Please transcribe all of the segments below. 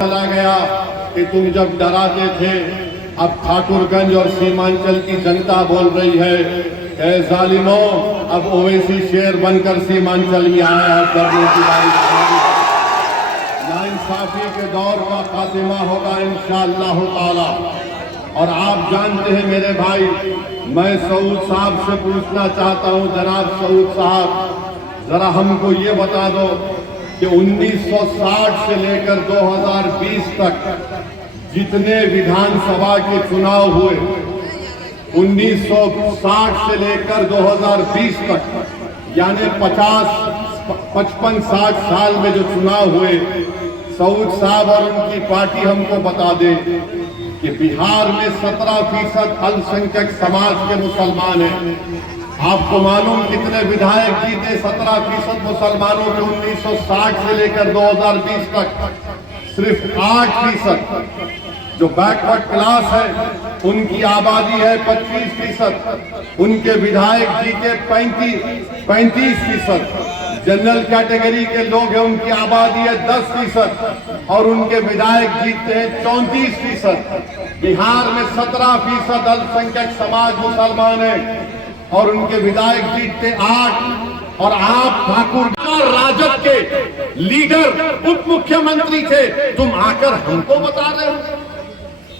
चला गया कि तुम जब डराते थे, अब ठाकुरगंज और सीमांचल की जनता बोल रही है, ऐ जालिमों, अब ओवैसी शेर बनकर सीमांचल में आया है, डरने की बारी। नाइंसाफी के दौर का खात्मा होगा इंशाअल्लाह ताला। और आप जानते हैं मेरे भाई, मैं सऊद साहब से पूछना चाहता हूं, जनाब सऊद साहब, जरा हमको ये बता दो कि 1960 से लेकर 2020 तक जितने विधानसभा के चुनाव हुए, 1960 से लेकर 2020 तक यानी 55-60 साल में जो चुनाव हुए, सऊद साहब और उनकी पार्टी हमको बता दे कि बिहार में 17% अल्पसंख्यक समाज के मुसलमान हैं। आपको मालूम कितने विधायक जीते 17% मुसलमानों के 1960 से लेकर 2020 तक? सिर्फ 8%। जो बैकवर्ड क्लास है उनकी आबादी है 25%, उनके विधायक जीते 35%। जनरल कैटेगरी के लोग हैं, उनकी आबादी है 10% और उनके विधायक जीतते हैं 34%। बिहार में 17% अल्पसंख्यक समाज मुसलमान है और उनके विधायक जीतते 8। और आप ठाकुर राजद के लीडर उप मुख्यमंत्री थे, तुम आकर हमको बता रहे हो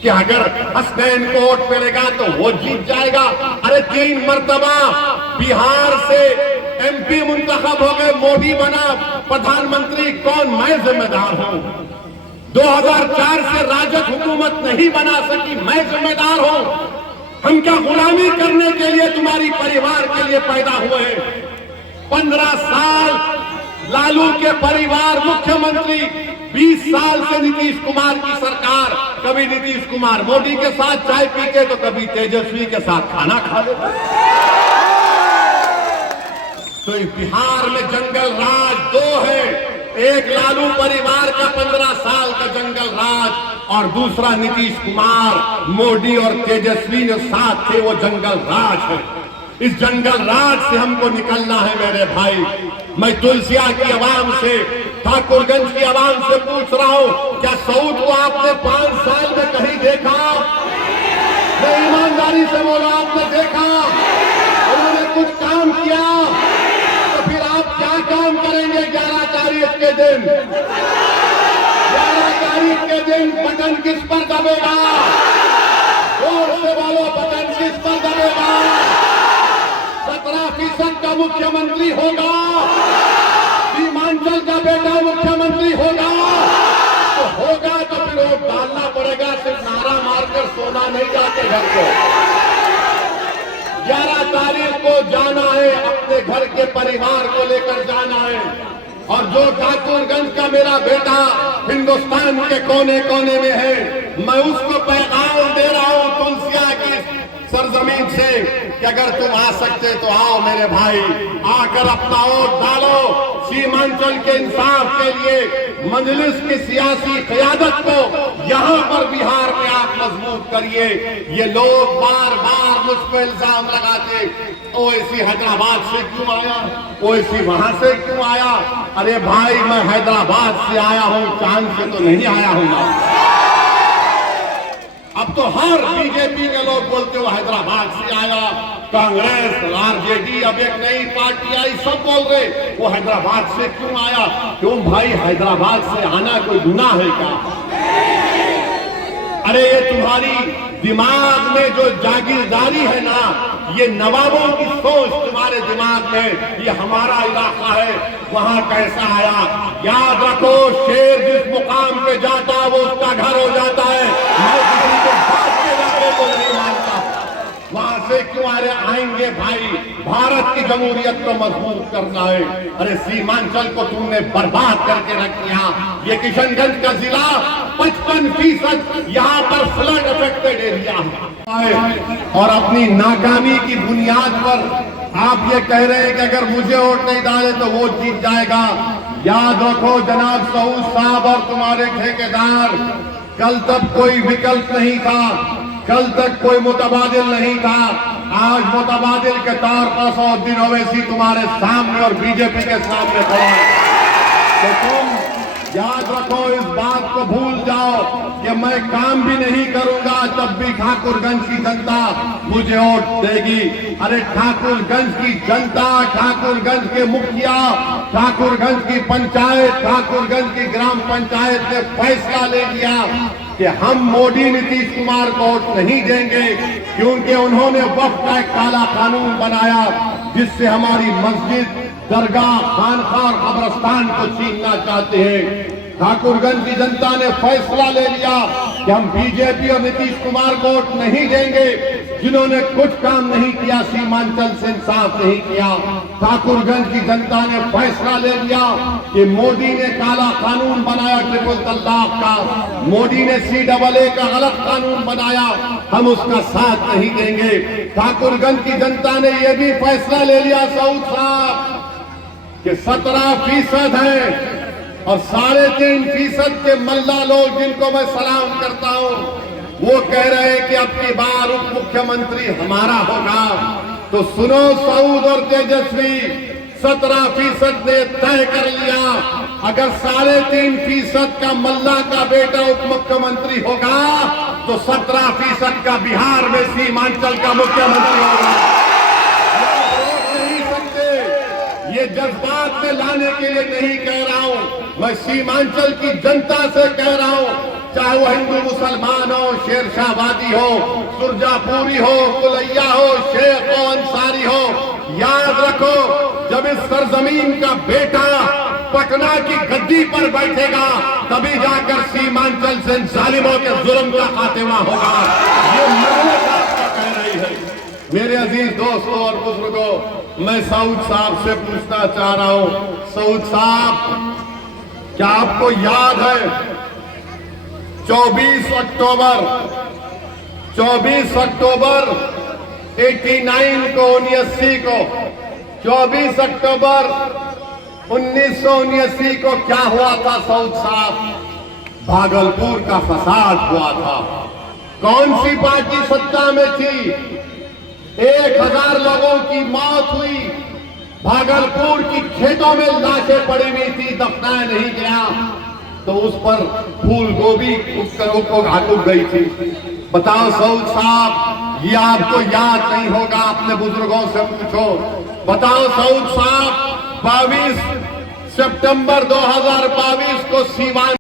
कि अगर हसनैन को वोट मिलेगा तो वो जीत जाएगा। अरे 3 मर्तबा बिहार से MP मुंतखब हो गए, मोदी बना प्रधानमंत्री, कौन? मैं जिम्मेदार हूं। 2004 से राजद हुकूमत नहीं बना सकी, मैं जिम्मेदार हूं। हम क्या गुलामी करने के लिए तुम्हारी परिवार के लिए पैदा हुए हैं? 15 साल लालू के परिवार मुख्यमंत्री, 20 साल से नीतीश कुमार की सरकार। कभी नीतीश कुमार मोदी के साथ चाय पीते तो कभी तेजस्वी के साथ खाना खा लेते। तो बिहार में जंगल राज 2 है, एक लालू परिवार का 15 साल का जंगल राज और दूसरा नीतीश कुमार, मोदी और तेजस्वी जो साथ थे, वो जंगल राज है। इस जंगल राज से हमको निकलना है मेरे भाई। मैं तुलसिया की आवाम से, ठाकुरगंज की आवाम से पूछ रहा हूं, क्या सऊद को आपने 5 साल में कहीं देखा? मैं ईमानदारी से बोला, आपने देखा? उन्होंने कुछ काम किया? तो फिर आप क्या काम करेंगे 11 तारीख के दिन? 11 तारीख के दिन बटन किस पर दबेगा? जोर से बोलो, बटन किस पर दबेगा? 17% का मुख्यमंत्री होगा, सीमांचल का बेटा मुख्यमंत्री होगा। तो होगा तो फिर वोट डालना पड़ेगा, सिर्फ नारा मारकर सोना नहीं जाते घर को। 11 तारीख को जाना है, अपने घर के परिवार को लेकर जाना है। और जो ठाकुरगंज का मेरा बेटा हिंदुस्तान के कोने कोने में है, मैं उसको पैगाम दे रहा हूं तुलसिया की सरजमीन से कि अगर तुम आ सकते तो आओ मेरे भाई, आकर अपना वोट डालो। सीमांचल के इंसाफ के लिए मजलिस की सियासी क़यादत को यहां पर बिहार में आप मजबूत करिए। ये लोग बार बार मुझ पर इल्जाम लगाते, ओवैसी हैदराबाद से क्यों आया, ओवैसी वहां से क्यों आया? अरे भाई, मैं हैदराबाद से आया हूं, चांद से तो नहीं आया हूं। अब तो हर बीजेपी के लोग बोलते हो हैदराबाद से आया, कांग्रेस, RJD, अब एक नई पार्टी आई, सब बोल रहे वो हैदराबाद से क्यों आया। क्यों भाई, हैदराबाद से आना कोई गुनाह है क्या? अरे ये तुम्हारी दिमाग में जो जागीरदारी है ना, ये नवाबों की सोच तुम्हारे दिमाग में, ये हमारा इलाका है, वहां कैसा आया? याद रखो, शेर जिस मुकाम पे जाता है वो उसका घर हो जाता है। मैं किसी के बात के बारे को नहीं मानता। वहां से क्यों आएंगे भाई? भारत की जमहूरियत को मजबूत करना है। अरे सीमांचल को तुमने बर्बाद करके रख दिया। ये किशनगंज का जिला 55% यहाँ पर फ्लड अफेक्टेड एरिया है और अपनी नाकामी की बुनियाद पर आप ये कह रहे हैं कि अगर मुझे वोट नहीं डाले तो वो जीत जाएगा। याद रखो जनाब सऊद साहब और तुम्हारे ठेकेदार, कल तक कोई विकल्प नहीं था, कल तक कोई मुतबादिल नहीं था। आज मुतबादिल के तौर पर सऊद्दीन ओवैसी तुम्हारे सामने और बीजेपी के सामने खड़ा है। तो तुम याद रखो, इस बात को भूल जाओ कि मैं काम भी नहीं करूंगा तब भी ठाकुरगंज की जनता मुझे वोट देगी। अरे ठाकुरगंज की जनता, ठाकुरगंज के मुखिया, ठाकुरगंज की पंचायत, ठाकुरगंज की ग्राम पंचायत ने फैसला ले लिया कि हम मोदी नीतीश कुमार को वोट नहीं देंगे, क्योंकि उन्होंने वक्फ का एक काला कानून बनाया जिससे हमारी मस्जिद, दरगाह, खानखा और कब्रिस्तान को छीनना चाहते हैं। ठाकुरगंज की जनता ने फैसला ले लिया कि हम बीजेपी और नीतीश कुमार को वोट नहीं देंगे, जिन्होंने कुछ काम नहीं किया, सीमांचल से इंसाफ नहीं किया। ठाकुरगंज की जनता ने फैसला ले लिया कि मोदी ने काला कानून बनाया ट्रिपल तलाक का, मोदी ने CAA का गलत कानून बनाया, हम उसका साथ नहीं देंगे। ठाकुरगंज की जनता ने यह भी फैसला ले लिया सऊद साहब कि 17% है और 3.5% के मल्ला लोग, जिनको मैं सलाम करता हूं, वो कह रहे हैं कि अब की बार उप मुख्यमंत्री हमारा होगा। तो सुनो सऊद और तेजस्वी, 17% ने तय कर लिया, अगर 3.5% का मल्ला का बेटा उप मुख्यमंत्री होगा तो 17% का बिहार में सीमांचल का मुख्यमंत्री होगा। ये जज्बात में लाने के लिए नहीं कह रहा हूं, मैं सीमांचल की जनता से कह रहा हूं, चाहे वो हिंदू मुसलमान हो, शेरशाहवादी हो, सुरजापुरी हो, कुलैया हो, शेख हो, अंसारी हो, याद रखो, जब इस सरजमीन का बेटा पटना की गद्दी पर बैठेगा तभी जाकर सीमांचल से जालिमों के जुल्म का खात्मा होगा। ये मजलिस आपका कह रही है। मेरे अजीज दोस्तों और बुजुर्गों, मैं सऊद साहब से पूछना चाह रहा हूं, सऊद साहब, क्या आपको याद है 24 अक्टूबर 89 को 79 को 24 अक्टूबर 1979 को क्या हुआ था सऊद साहब? भागलपुर का फसाद हुआ था। कौन सी पार्टी सत्ता में थी? 1000 लोगों की मौत हुई, भागलपुर की खेतों में लाशें पड़ी हुई थी, दफनाया नहीं गया, तो उस पर फूल गोभी उग गई थी। बताओ सऊद साहब, ये आपको याद नहीं होगा, अपने बुजुर्गों से पूछो। बताओ सऊद साहब, 22 सितंबर 2022 को सीवान